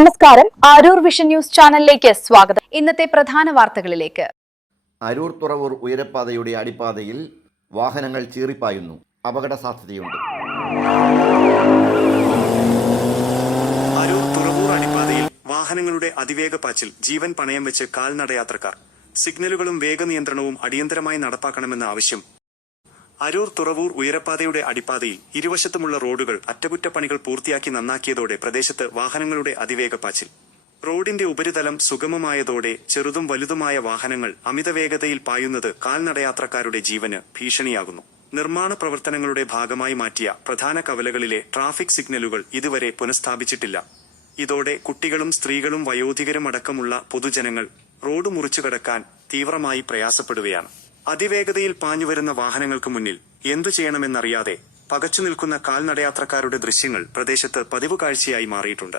നമസ്കാരം, Aroor vision news ചാനലിലേക്ക് സ്വാഗതം. ഇന്നത്തെ പ്രധാന വാർത്തകളിലേക്ക്. അരൂർ തുറവൂർ ഉയരപ്പാതയുടെ അടിപ്പാതയിൽ വാഹനങ്ങൾ ചീറിപ്പായുന്നു. അപകട സാധ്യതയുണ്ട്. അരൂർ തുറവൂർ അടിപ്പാതയിൽ വാഹനങ്ങളുടെ അതിവേഗ പാച്ചിൽ. ജീവൻ പണയം വെച്ച് കാൽനടയാത്രക്കാർ. സിഗ്നലുകളും വേഗനിയന്ത്രണവും അടിയന്തരമായി നടപ്പാക്കണമെന്ന ആവശ്യം. അരൂർ തുറവൂർ ഉയരപ്പാതയുടെ അടിപ്പാതയിൽ ഇരുവശത്തുമുള്ള റോഡുകൾ അറ്റകുറ്റപ്പണികൾ പൂർത്തിയാക്കി നന്നാക്കിയതോടെ പ്രദേശത്ത് വാഹനങ്ങളുടെ അതിവേഗ പാച്ചിൽ. റോഡിന്റെ ഉപരിതലം സുഗമമായതോടെ ചെറുതും വലുതുമായ വാഹനങ്ങൾ അമിതവേഗതയിൽ പായുന്നത് കാൽനടയാത്രക്കാരുടെ ജീവന് ഭീഷണിയാകുന്നു. നിർമ്മാണ പ്രവർത്തനങ്ങളുടെ ഭാഗമായി മാറ്റിയ പ്രധാന കവലകളിലെ ട്രാഫിക് സിഗ്നലുകൾ ഇതുവരെ പുനഃസ്ഥാപിച്ചിട്ടില്ല. ഇതോടെ കുട്ടികളും സ്ത്രീകളും വയോധികരും അടക്കമുള്ള പൊതുജനങ്ങൾ റോഡ് മുറിച്ചുകടക്കാൻ തീവ്രമായി പ്രയാസപ്പെടുകയാണ്. അതിവേഗതയിൽ പാഞ്ഞുവരുന്ന വാഹനങ്ങൾക്ക് മുന്നിൽ എന്തു ചെയ്യണമെന്നറിയാതെ പകച്ചു നിൽക്കുന്ന കാൽനടയാത്രക്കാരുടെ ദൃശ്യങ്ങൾ പ്രദേശത്ത് പതിവ് കാഴ്ചയായി മാറിയിട്ടുണ്ട്.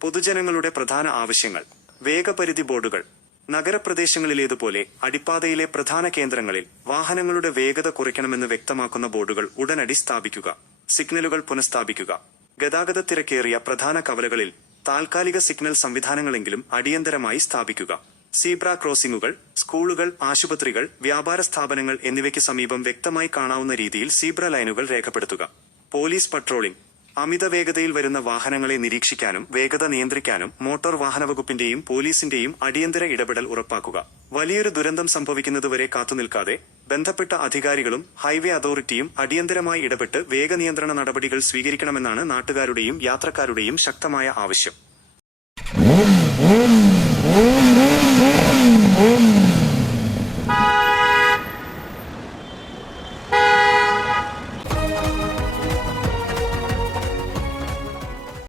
പൊതുജനങ്ങളുടെ പ്രധാന ആവശ്യങ്ങൾ: വേഗപരിധി ബോർഡുകൾ. നഗരപ്രദേശങ്ങളിലേതുപോലെ അടിപ്പാതയിലെ പ്രധാന കേന്ദ്രങ്ങളിൽ വാഹനങ്ങളുടെ വേഗത കുറയ്ക്കണമെന്ന് വ്യക്തമാക്കുന്ന ബോർഡുകൾ ഉടനടി സ്ഥാപിക്കുക. സിഗ്നലുകൾ പുനഃസ്ഥാപിക്കുക. ഗതാഗത തിരക്കേറിയ പ്രധാന കവലകളിൽ താൽക്കാലിക സിഗ്നൽ സംവിധാനങ്ങളെങ്കിലും അടിയന്തരമായി സ്ഥാപിക്കുക. സീബ്ര ക്രോസിംഗുകൾ. സ്കൂളുകൾ, ആശുപത്രികൾ, വ്യാപാര സ്ഥാപനങ്ങൾ എന്നിവയ്ക്ക് സമീപം വ്യക്തമായി കാണാവുന്ന രീതിയിൽ സീബ്ര ലൈനുകൾ രേഖപ്പെടുത്തുക. Police patrolling. അമിത വേഗതയിൽ വരുന്ന വാഹനങ്ങളെ നിരീക്ഷിക്കാനും വേഗത നിയന്ത്രിക്കാനും മോട്ടോർ വാഹന വകുപ്പിന്റെയും പോലീസിന്റെയും അടിയന്തര ഇടപെടൽ ഉറപ്പാക്കുക. വലിയൊരു ദുരന്തം സംഭവിക്കുന്നതുവരെ കാത്തുനിൽക്കാതെ ബന്ധപ്പെട്ട അധികാരികളും ഹൈവേ അതോറിറ്റിയും അടിയന്തരമായി ഇടപെട്ട് വേഗനിയന്ത്രണ നടപടികൾ സ്വീകരിക്കണമെന്നാണ് നാട്ടുകാരുടെയും യാത്രക്കാരുടെയും ശക്തമായ ആവശ്യം.